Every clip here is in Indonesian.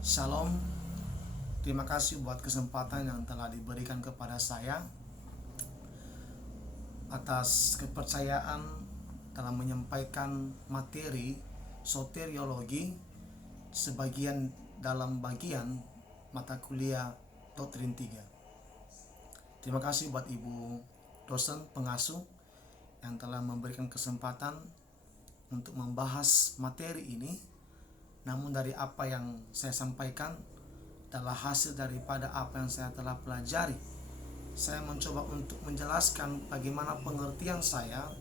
Shalom, terima kasih buat kesempatan yang telah diberikan kepada saya atas kepercayaan dalam menyampaikan materi soteriologi sebagian dalam bagian mata kuliah Doktrin 3. Terima kasih buat Ibu dosen pengasuh yang telah memberikan kesempatan untuk membahas materi ini. Namun dari apa yang saya sampaikan adalah hasil daripada apa yang saya telah pelajari. Saya mencoba untuk menjelaskan bagaimana pengertian saya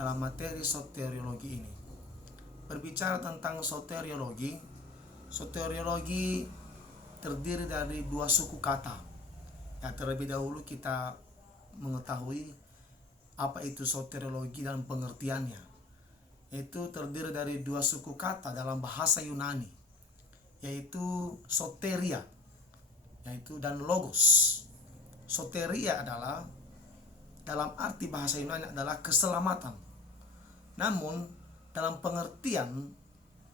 dalam materi soteriologi ini. Berbicara tentang soteriologi terdiri dari dua suku kata. Ya, terlebih dahulu kita mengetahui apa itu soteriologi dan pengertiannya. Itu terdiri dari dua suku kata dalam bahasa Yunani, yaitu soteria, yaitu dan logos. Soteria adalah dalam arti bahasa Yunani adalah keselamatan. Namun dalam pengertian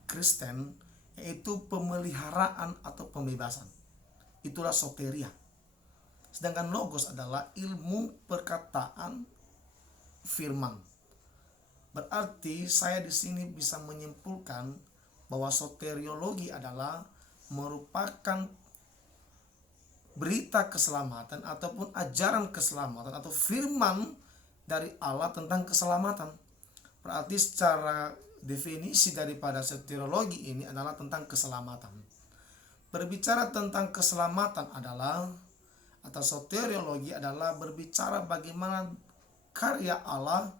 Kristen yaitu pemeliharaan atau pembebasan. Itulah soteria. Sedangkan logos adalah ilmu perkataan firman. Berarti saya di sini bisa menyimpulkan bahwa soteriologi adalah merupakan berita keselamatan ataupun ajaran keselamatan atau firman dari Allah tentang keselamatan. Berarti secara definisi daripada soteriologi ini adalah tentang keselamatan. Berbicara tentang keselamatan adalah atau soteriologi adalah berbicara bagaimana karya Allah,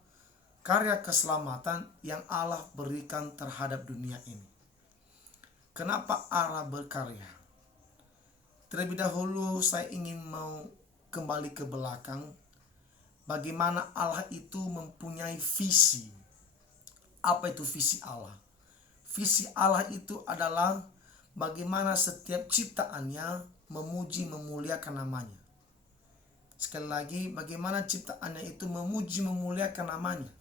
karya keselamatan yang Allah berikan terhadap dunia ini. Kenapa Allah berkarya? Terlebih dahulu saya ingin mau kembali ke belakang. Bagaimana Allah itu mempunyai visi. Apa itu visi Allah? Visi Allah itu adalah bagaimana setiap ciptaannya memuji memuliakan namanya. Sekali lagi, bagaimana ciptaannya itu memuji memuliakan namanya.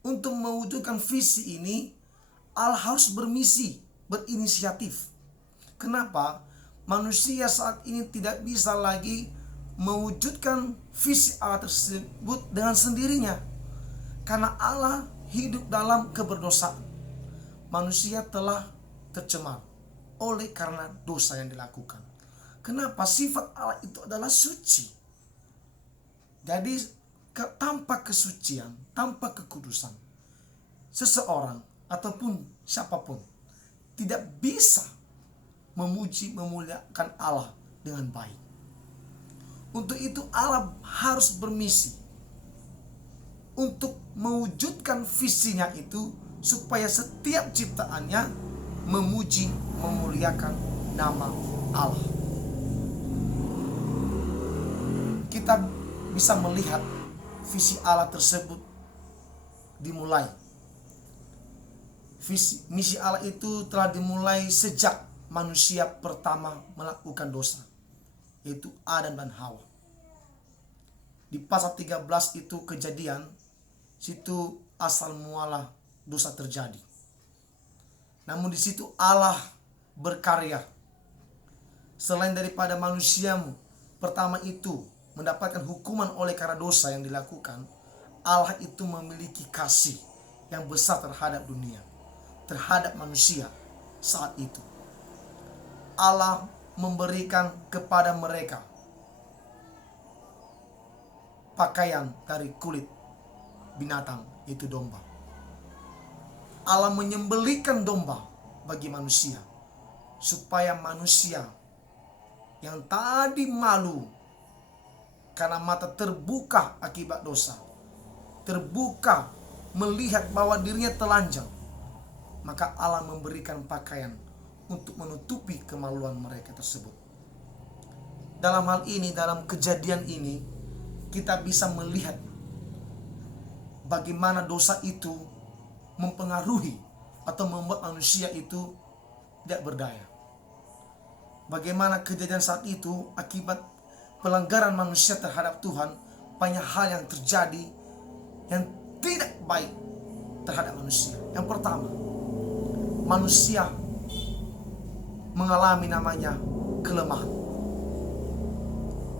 Untuk mewujudkan visi ini, Allah harus bermisi, berinisiatif. Kenapa? Manusia saat ini tidak bisa lagi mewujudkan visi Allah tersebut dengan sendirinya. Karena Allah hidup dalam keberdosaan. Manusia telah tercemar oleh karena dosa yang dilakukan. Kenapa? Sifat Allah itu adalah suci. Jadi tanpa kesucian, tanpa kekudusan, seseorang ataupun siapapun tidak bisa memuji memuliakan Allah dengan baik. Untuk itu Allah harus bermisi untuk mewujudkan visinya itu supaya setiap ciptaannya memuji memuliakan nama Allah. Kita bisa melihat visi Allah tersebut dimulai. Misi Allah itu telah dimulai sejak manusia pertama melakukan dosa, yaitu Adam dan Hawa. Di pasal 13 itu Kejadian, situ asal mualah dosa terjadi. Namun di situ Allah berkarya. Selain daripada manusiamu pertama itu mendapatkan hukuman oleh karena dosa yang dilakukan, Allah itu memiliki kasih yang besar terhadap dunia, terhadap manusia saat itu. Allah memberikan kepada mereka pakaian dari kulit binatang, itu domba. Allah menyembelihkan domba bagi manusia, supaya manusia yang tadi malu karena mata terbuka akibat dosa, terbuka melihat bahwa dirinya telanjang, maka Allah memberikan pakaian untuk menutupi kemaluan mereka tersebut. Dalam hal ini, dalam kejadian ini, kita bisa melihat bagaimana dosa itu mempengaruhi atau membuat manusia itu tidak berdaya. Bagaimana kejadian saat itu akibat pelanggaran manusia terhadap Tuhan, banyak hal yang terjadi yang tidak baik terhadap manusia. Yang pertama, manusia mengalami namanya kelemahan,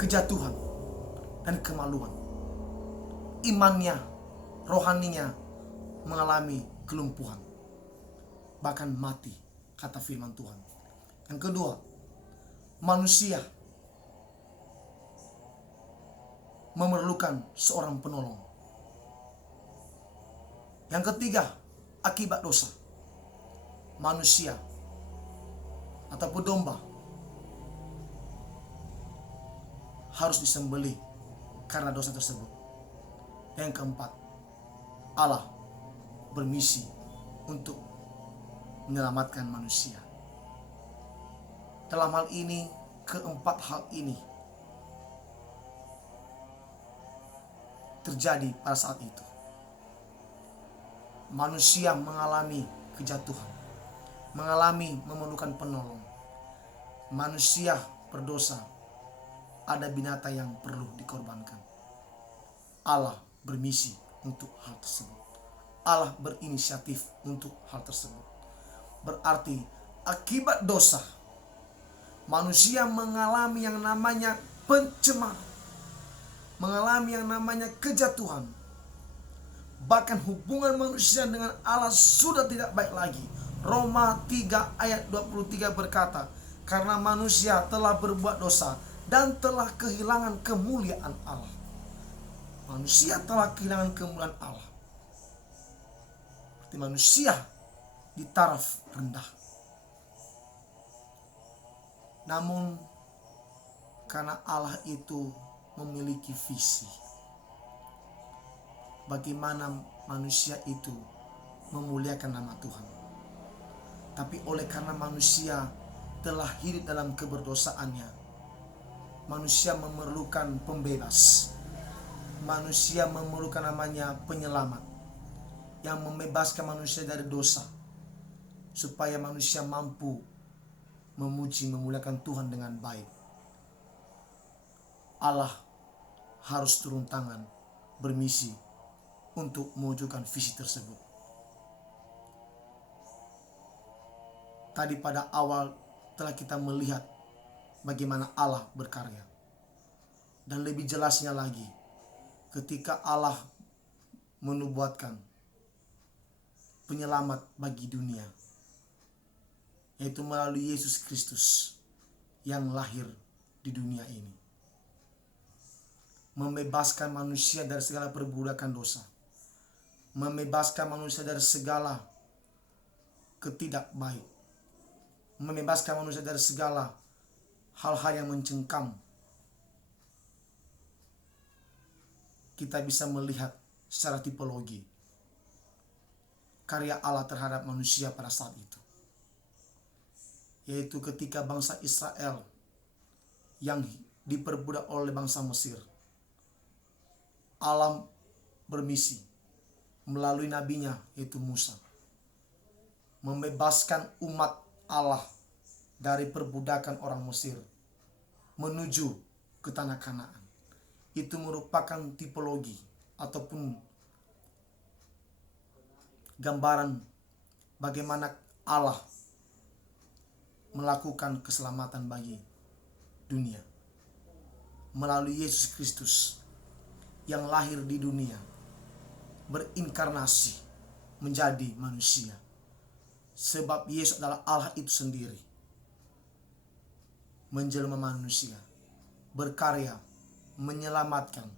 kejatuhan, dan kemaluan. Imannya, rohaninya mengalami kelumpuhan, bahkan mati, kata firman Tuhan. Yang kedua, manusia memerlukan seorang penolong. Yang ketiga, akibat dosa, manusia ataupun domba harus disembelih karena dosa tersebut. Yang keempat, Allah bermisi untuk menyelamatkan manusia. Dalam hal ini, keempat hal ini terjadi pada saat itu. Manusia mengalami kejatuhan, mengalami memerlukan penolong. Manusia berdosa, ada binatang yang perlu dikorbankan. Allah bermisi untuk hal tersebut. Allah berinisiatif untuk hal tersebut. Berarti akibat dosa, manusia mengalami yang namanya pencemaran, mengalami yang namanya kejatuhan. Bahkan hubungan manusia dengan Allah sudah tidak baik lagi. Roma 3 ayat 23 berkata, karena manusia telah berbuat dosa dan telah kehilangan kemuliaan Allah. Manusia telah kehilangan kemuliaan Allah. Berarti manusia di taraf rendah. Namun karena Allah itu memiliki visi, bagaimana manusia itu memuliakan nama Tuhan. Tapi oleh karena manusia telah hidup dalam keberdosaannya, manusia memerlukan pembebas. Manusia memerlukan namanya penyelamat yang membebaskan manusia dari dosa, supaya manusia mampu memuji memuliakan Tuhan dengan baik. Allah harus turun tangan, bermisi untuk mewujudkan visi tersebut. Tadi pada awal telah kita melihat bagaimana Allah berkarya. Dan lebih jelasnya lagi, ketika Allah menubuatkan penyelamat bagi dunia, yaitu melalui Yesus Kristus yang lahir di dunia ini, membebaskan manusia dari segala perbudakan dosa, membebaskan manusia dari segala ketidakbaik, membebaskan manusia dari segala hal-hal yang mencengkam. Kita bisa melihat secara tipologi karya Allah terhadap manusia pada saat itu, yaitu ketika bangsa Israel yang diperbudak oleh bangsa Mesir, Allah bermisi melalui nabinya yaitu Musa, membebaskan umat Allah dari perbudakan orang Mesir menuju ke tanah Kanaan. Itu merupakan tipologi ataupun gambaran bagaimana Allah melakukan keselamatan bagi dunia melalui Yesus Kristus yang lahir di dunia, berinkarnasi menjadi manusia. Sebab Yesus adalah Allah itu sendiri, menjelma manusia, berkarya menyelamatkan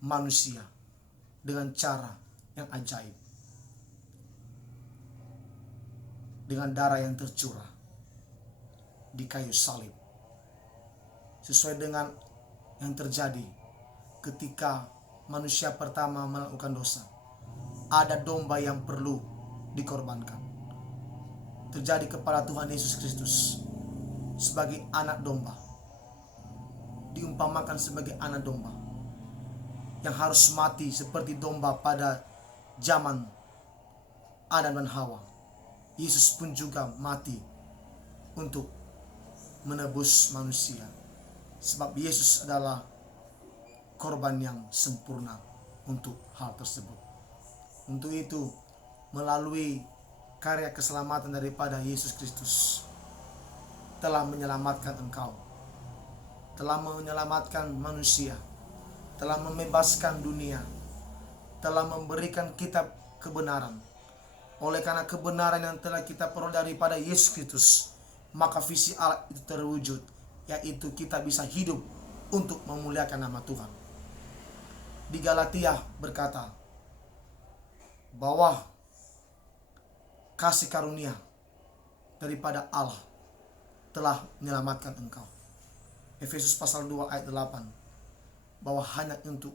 manusia dengan cara yang ajaib, dengan darah yang tercurah di kayu salib, sesuai dengan yang terjadi ketika manusia pertama melakukan dosa. Ada domba yang perlu dikorbankan. Terjadi kepada Tuhan Yesus Kristus sebagai anak domba, diumpamakan sebagai anak domba yang harus mati seperti domba pada zaman Adam dan Hawa. Yesus pun juga mati untuk menebus manusia, sebab Yesus adalah korban yang sempurna untuk hal tersebut. Untuk itu, melalui karya keselamatan daripada Yesus Kristus, telah menyelamatkan engkau, telah menyelamatkan manusia, telah membebaskan dunia, telah memberikan kita kebenaran. Oleh karena kebenaran yang telah kita peroleh daripada Yesus Kristus, maka visi Allah itu terwujud, yaitu kita bisa hidup untuk memuliakan nama Tuhan. Di Galatia berkata bahwa kasih karunia daripada Allah telah menyelamatkan engkau. Efesus pasal 2 ayat 8, bahwa hanya untuk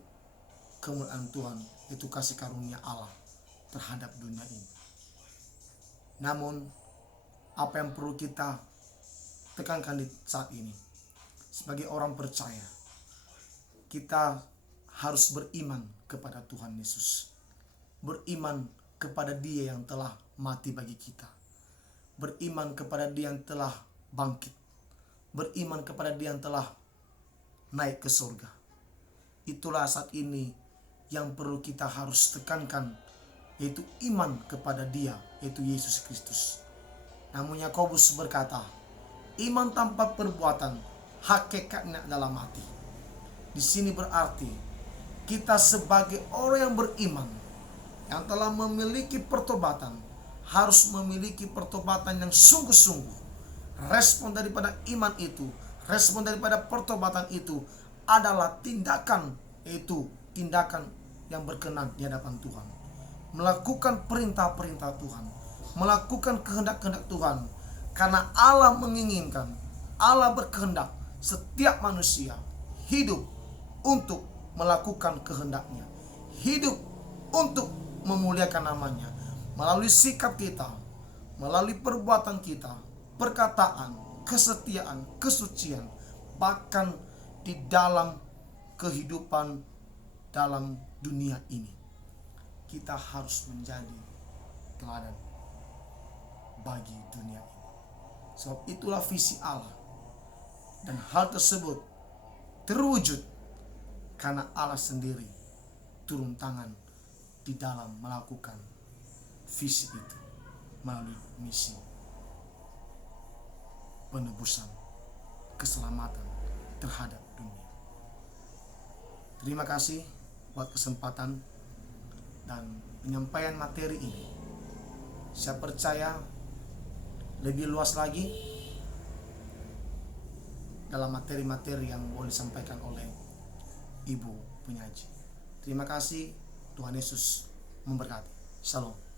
kemuliaan Tuhan itu kasih karunia Allah terhadap dunia ini. Namun apa yang perlu kita tekankan di saat ini, sebagai orang percaya, kita harus beriman kepada Tuhan Yesus, beriman kepada Dia yang telah mati bagi kita, beriman kepada Dia yang telah bangkit, beriman kepada Dia yang telah naik ke surga. Itulah saat ini yang perlu kita harus tekankan, yaitu iman kepada Dia, yaitu Yesus Kristus. Namun Yakobus berkata, iman tanpa perbuatan hakikatnya adalah mati. Di sini berarti kita sebagai orang yang beriman, yang telah memiliki pertobatan, harus memiliki pertobatan yang sungguh-sungguh. Respon daripada iman itu, respon daripada pertobatan itu adalah tindakan, yaitu tindakan yang berkenan di hadapan Tuhan. Melakukan perintah-perintah Tuhan, melakukan kehendak-kehendak Tuhan. Karena Allah menginginkan, Allah berkehendak setiap manusia hidup untuk melakukan kehendaknya, hidup untuk memuliakan namanya, melalui sikap kita, melalui perbuatan kita, perkataan, kesetiaan, kesucian, bahkan di dalam kehidupan dalam dunia ini. Kita harus menjadi teladan bagi dunia ini. Sebab itulah visi Allah, dan hal tersebut terwujud karena Allah sendiri turun tangan di dalam melakukan visi itu melalui misi penebusan, keselamatan terhadap dunia. Terima kasih buat kesempatan dan penyampaian materi ini. Saya percaya lebih luas lagi dalam materi-materi yang boleh disampaikan oleh Ibu penyaji. Terima kasih, Tuhan Yesus memberkati. Shalom.